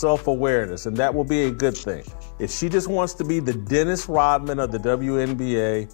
self-awareness, and that will be a good thing. If she just wants to be the Dennis Rodman of the WNBA,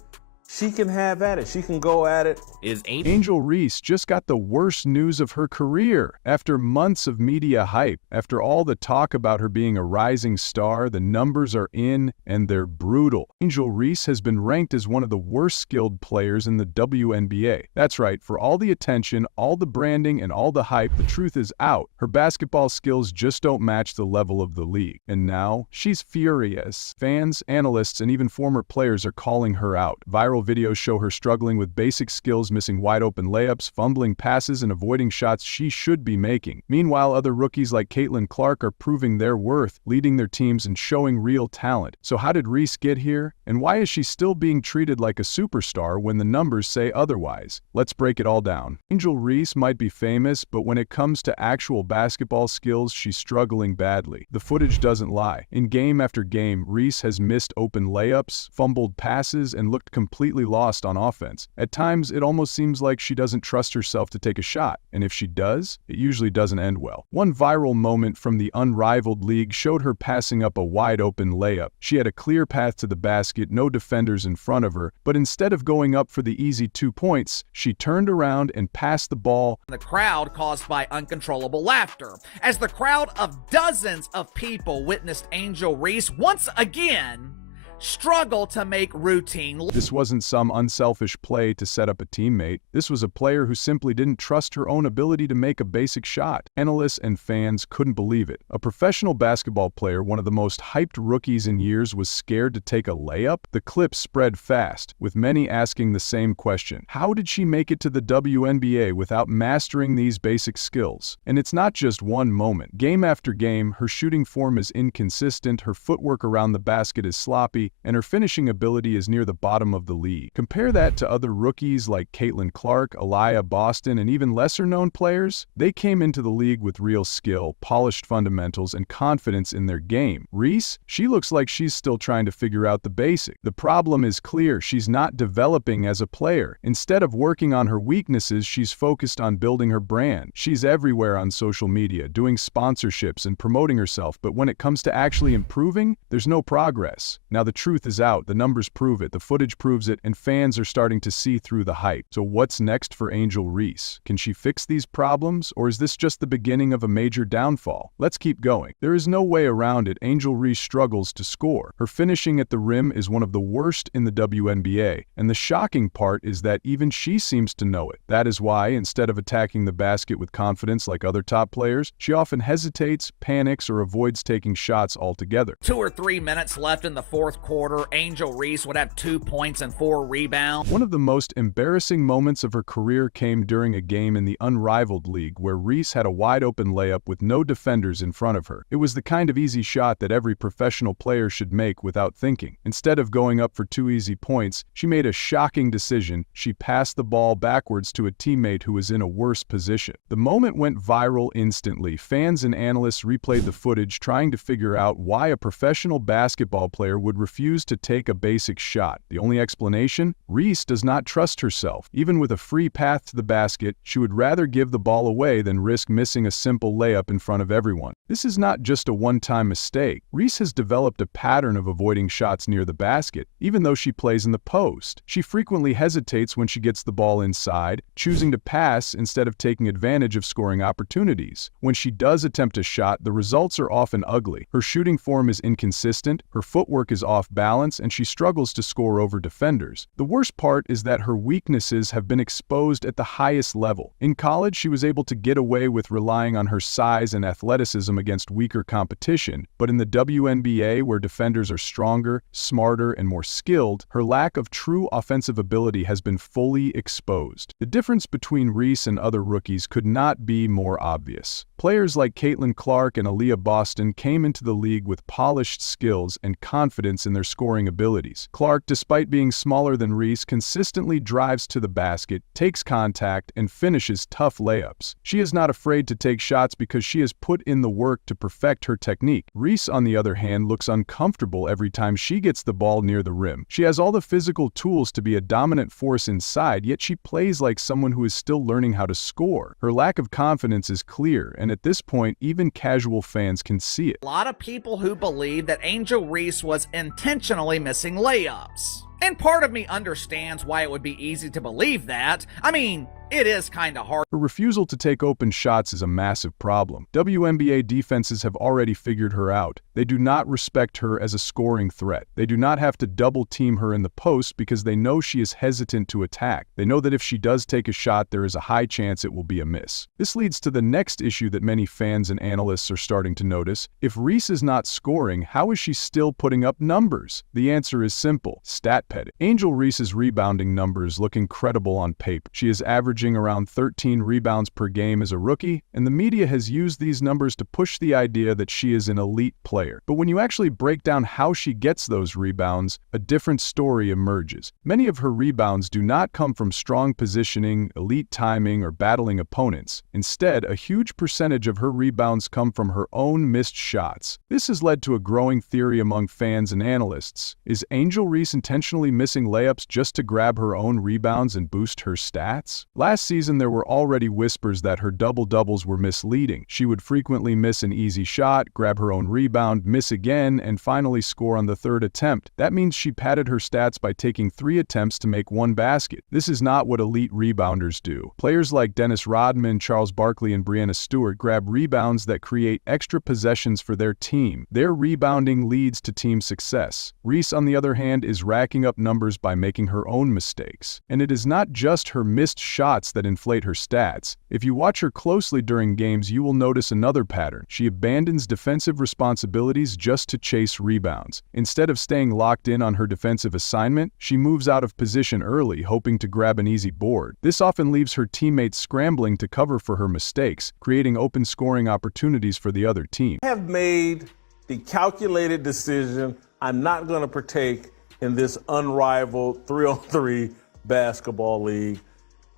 she can have at it. She can go at it. Angel Reese just got the worst news of her career. After months of media hype, after all the talk about her being a rising star, the numbers are in, and they're brutal. Angel Reese has been ranked as one of the worst skilled players in the WNBA. That's right, for all the attention, all the branding, and all the hype, the truth is out. Her basketball skills just don't match the level of the league. And now, she's furious. Fans, analysts, and even former players are calling her out. Viral videos show her struggling with basic skills, missing wide-open layups, fumbling passes, and avoiding shots she should be making. Meanwhile, other rookies like Caitlin Clark are proving their worth, leading their teams and showing real talent. So how did Reese get here? And why is she still being treated like a superstar when the numbers say otherwise? Let's break it all down. Angel Reese might be famous, but when it comes to actual basketball skills, she's struggling badly. The footage doesn't lie. In game after game, Reese has missed open layups, fumbled passes, and looked completely lost on offense. At times, it almost seems like she doesn't trust herself to take a shot, and if she does, it usually doesn't end well. One viral moment from the unrivaled league showed her passing up a wide-open layup. She had a clear path to the basket, no defenders in front of her, but instead of going up for the easy 2 points, she turned around and passed the ball. The crowd caused by uncontrollable laughter, as the crowd of dozens of people witnessed Angel Reese once again struggle to make routine. This wasn't some unselfish play to set up a teammate. This was a player who simply didn't trust her own ability to make a basic shot. Analysts and fans couldn't believe it. A professional basketball player, one of the most hyped rookies in years, was scared to take a layup? The clip spread fast, with many asking the same question. How did she make it to the WNBA without mastering these basic skills? And it's not just one moment. Game after game, her shooting form is inconsistent, her footwork around the basket is sloppy, and her finishing ability is near the bottom of the league. Compare that to other rookies like Caitlin Clark, Aliyah Boston, and even lesser-known players. They came into the league with real skill, polished fundamentals, and confidence in their game. Reese, she looks like she's still trying to figure out the basics. The problem is clear. She's not developing as a player. Instead of working on her weaknesses, she's focused on building her brand. She's everywhere on social media, doing sponsorships and promoting herself, but when it comes to actually improving, there's no progress. Now, the truth is out, the numbers prove it, the footage proves it, and fans are starting to see through the hype. So what's next for Angel Reese? Can she fix these problems, or is this just the beginning of a major downfall? Let's keep going. There is no way around it. Angel Reese struggles to score. Her finishing at the rim is one of the worst in the WNBA, and the shocking part is that even she seems to know it. That is why, instead of attacking the basket with confidence like other top players, she often hesitates, panics, or avoids taking shots altogether. 2 or 3 minutes left in the fourth quarter, Angel Reese would have 2 points and 4 rebounds. One of the most embarrassing moments of her career came during a game in the unrivaled league where Reese had a wide-open layup with no defenders in front of her. It was the kind of easy shot that every professional player should make without thinking. Instead of going up for 2 easy points, she made a shocking decision. She passed the ball backwards to a teammate who was in a worse position. The moment went viral instantly. Fans and analysts replayed the footage, trying to figure out why a professional basketball player would refuse to take a basic shot. The only explanation? Reese does not trust herself. Even with a free path to the basket, she would rather give the ball away than risk missing a simple layup in front of everyone. This is not just a one-time mistake. Reese has developed a pattern of avoiding shots near the basket, even though she plays in the post. She frequently hesitates when she gets the ball inside, choosing to pass instead of taking advantage of scoring opportunities. When she does attempt a shot, the results are often ugly. Her shooting form is inconsistent, her footwork is off balance, and she struggles to score over defenders. The worst part is that her weaknesses have been exposed at the highest level. In college, she was able to get away with relying on her size and athleticism against weaker competition, but in the WNBA, where defenders are stronger, smarter, and more skilled, her lack of true offensive ability has been fully exposed. The difference between Reese and other rookies could not be more obvious. Players like Caitlin Clark and Aliyah Boston came into the league with polished skills and confidence in their their scoring abilities. Clark, despite being smaller than Reese, consistently drives to the basket, takes contact, and finishes tough layups. She is not afraid to take shots because she has put in the work to perfect her technique. Reese, on the other hand, looks uncomfortable every time she gets the ball near the rim. She has all the physical tools to be a dominant force inside, yet she plays like someone who is still learning how to score. Her lack of confidence is clear, and at this point, even casual fans can see it. A lot of people who believe that Angel Reese was intentionally missing layups. And part of me understands why it would be easy to believe that. I mean, it is kind of hard. Her refusal to take open shots is a massive problem. WNBA defenses have already figured her out. They do not respect her as a scoring threat. They do not have to double-team her in the post because they know she is hesitant to attack. They know that if she does take a shot, there is a high chance it will be a miss. This leads to the next issue that many fans and analysts are starting to notice. If Reese is not scoring, how is she still putting up numbers? The answer is simple: stat padding. Angel Reese's rebounding numbers look incredible on paper. She is averaging around 13 rebounds per game as a rookie, and the media has used these numbers to push the idea that she is an elite player. But when you actually break down how she gets those rebounds, a different story emerges. Many of her rebounds do not come from strong positioning, elite timing, or battling opponents. Instead, a huge percentage of her rebounds come from her own missed shots. This has led to a growing theory among fans and analysts. Is Angel Reese intentionally missing layups just to grab her own rebounds and boost her stats? Last season, there were already whispers that her double-doubles were misleading. She would frequently miss an easy shot, grab her own rebound, miss again, and finally score on the third attempt. That means she padded her stats by taking 3 attempts to make 1 basket. This is not what elite rebounders do. Players like Dennis Rodman, Charles Barkley, and Breanna Stewart grab rebounds that create extra possessions for their team. Their rebounding leads to team success. Reese, on the other hand, is racking up numbers by making her own mistakes. And it is not just her missed shots that inflate her stats. If you watch her closely during games, you will notice another pattern. She abandons defensive responsibilities just to chase rebounds. Instead of staying locked in on her defensive assignment, she moves out of position early, hoping to grab an easy board. This often leaves her teammates scrambling to cover for her mistakes, creating open scoring opportunities for the other team. I have made the calculated decision I'm not going to partake in this unrivaled 3-on-3 basketball league.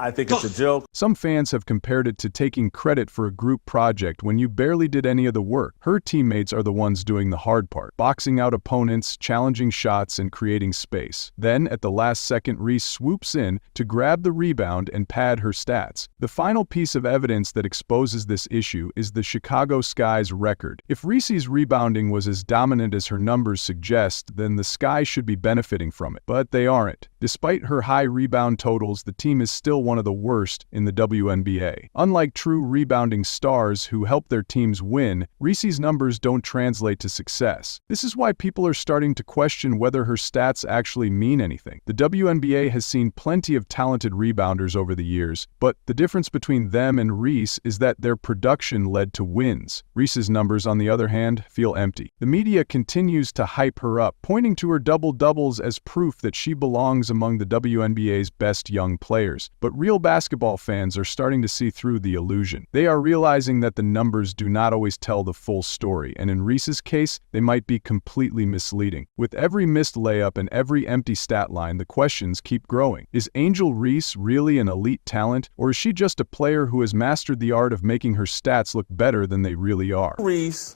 I think it's a joke. Some fans have compared it to taking credit for a group project when you barely did any of the work. Her teammates are the ones doing the hard part, boxing out opponents, challenging shots, and creating space. Then, at the last second, Reese swoops in to grab the rebound and pad her stats. The final piece of evidence that exposes this issue is the Chicago Sky's record. If Reese's rebounding was as dominant as her numbers suggest, then the Sky should be benefiting from it. But they aren't. Despite her high rebound totals, the team is still one of the worst in the WNBA. Unlike true rebounding stars who help their teams win, Reese's numbers don't translate to success. This is why people are starting to question whether her stats actually mean anything. The WNBA has seen plenty of talented rebounders over the years, but the difference between them and Reese is that their production led to wins. Reese's numbers, on the other hand, feel empty. The media continues to hype her up, pointing to her double-doubles as proof that she belongs among the WNBA's best young players. But real basketball fans are starting to see through the illusion. They are realizing that the numbers do not always tell the full story, and in Reese's case, they might be completely misleading. With every missed layup and every empty stat line, the questions keep growing. Is Angel Reese really an elite talent, or is she just a player who has mastered the art of making her stats look better than they really are? Reese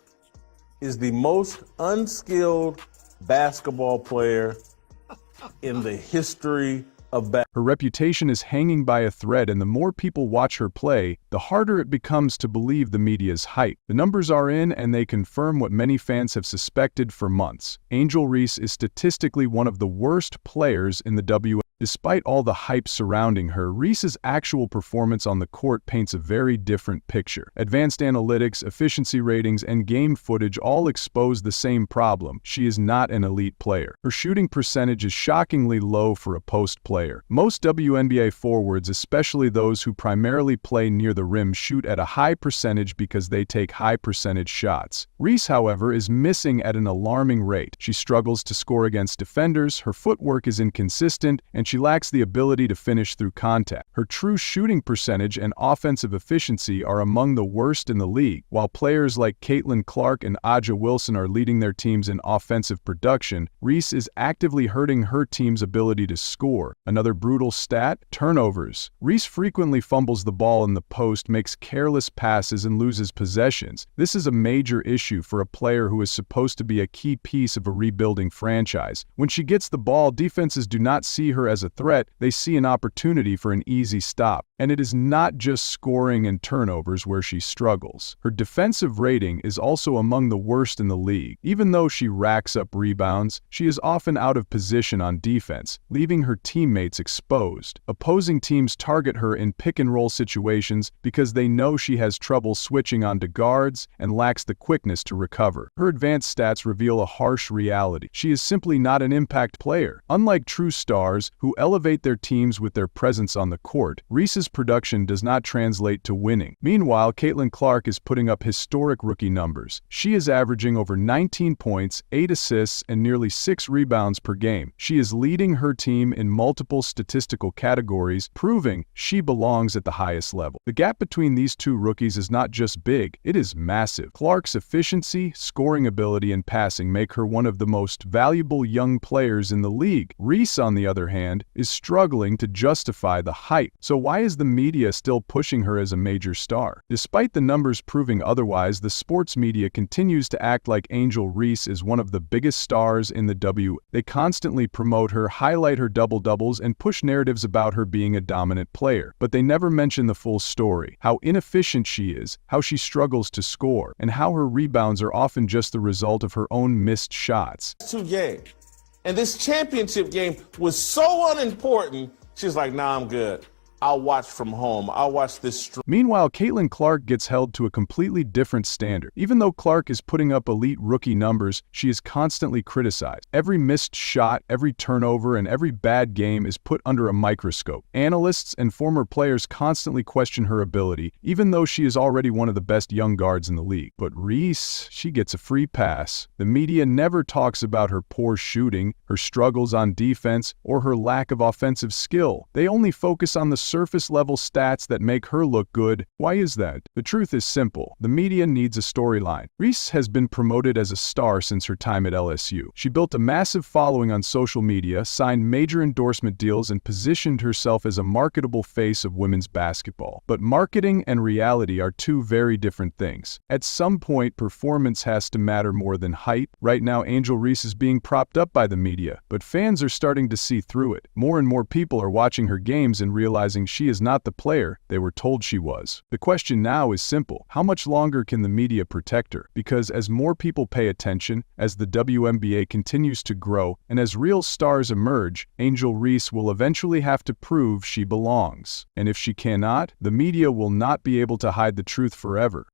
is the most unskilled basketball player in the history of basketball. Her reputation is hanging by a thread, and the more people watch her play, the harder it becomes to believe the media's hype. The numbers are in, and they confirm what many fans have suspected for months. Angel Reese is statistically one of the worst players in the WNBA. Despite all the hype surrounding her, Reese's actual performance on the court paints a very different picture. Advanced analytics, efficiency ratings, and game footage all expose the same problem. She is not an elite player. Her shooting percentage is shockingly low for a post player. Most Most WNBA forwards, especially those who primarily play near the rim, shoot at a high percentage because they take high percentage shots. Reese, however, is missing at an alarming rate. She struggles to score against defenders, her footwork is inconsistent, and she lacks the ability to finish through contact. Her true shooting percentage and offensive efficiency are among the worst in the league. While players like Caitlin Clark and Aja Wilson are leading their teams in offensive production, Reese is actively hurting her team's ability to score. Another brutal stat: turnovers. Reese frequently fumbles the ball in the post, makes careless passes, and loses possessions. This is a major issue for a player who is supposed to be a key piece of a rebuilding franchise. When she gets the ball, defenses do not see her as a threat, they see an opportunity for an easy stop. And it is not just scoring and turnovers where she struggles. Her defensive rating is also among the worst in the league. Even though she racks up rebounds, she is often out of position on defense, leaving her teammates exposed. Opposing teams target her in pick-and-roll situations because they know she has trouble switching onto guards and lacks the quickness to recover. Her advanced stats reveal a harsh reality. She is simply not an impact player. Unlike true stars who elevate their teams with their presence on the court, Reese's production does not translate to winning. Meanwhile, Caitlin Clark is putting up historic rookie numbers. She is averaging over 19 points, 8 assists, and nearly 6 rebounds per game. She is leading her team in multiple statistical categories, proving she belongs at the highest level. The gap between these two rookies is not just big, it is massive. Clark's efficiency, scoring ability, and passing make her one of the most valuable young players in the league. Reese, on the other hand, is struggling to justify the hype. So why is the media still pushing her as a major star? Despite the numbers proving otherwise, the sports media continues to act like Angel Reese is one of the biggest stars in the W. They constantly promote her, highlight her double-doubles, and push narratives about her being a dominant player. But they never mention the full story: how inefficient she is, how she struggles to score, and how her rebounds are often just the result of her own missed shots. 2 games. And this championship game was so unimportant, she's like, nah, I'm good. I'll watch from home. I'll watch this. Meanwhile, Caitlin Clark gets held to a completely different standard. Even though Clark is putting up elite rookie numbers, she is constantly criticized. Every missed shot, every turnover, and every bad game is put under a microscope. Analysts and former players constantly question her ability, even though she is already one of the best young guards in the league. But Reese, she gets a free pass. The media never talks about her poor shooting, her struggles on defense, or her lack of offensive skill. They only focus on the surface-level stats that make her look good. Why is that? The truth is simple. The media needs a storyline. Reese has been promoted as a star since her time at LSU. She built a massive following on social media, signed major endorsement deals, and positioned herself as a marketable face of women's basketball. But marketing and reality are two very different things. At some point, performance has to matter more than height. Right now, Angel Reese is being propped up by the media, but fans are starting to see through it. More and more people are watching her games and realizing she is not the player they were told she was. The question now is simple: how much longer can the media protect her? Because as more people pay attention, as the WNBA continues to grow, and as real stars emerge, Angel Reese will eventually have to prove she belongs. And if she cannot, the media will not be able to hide the truth forever.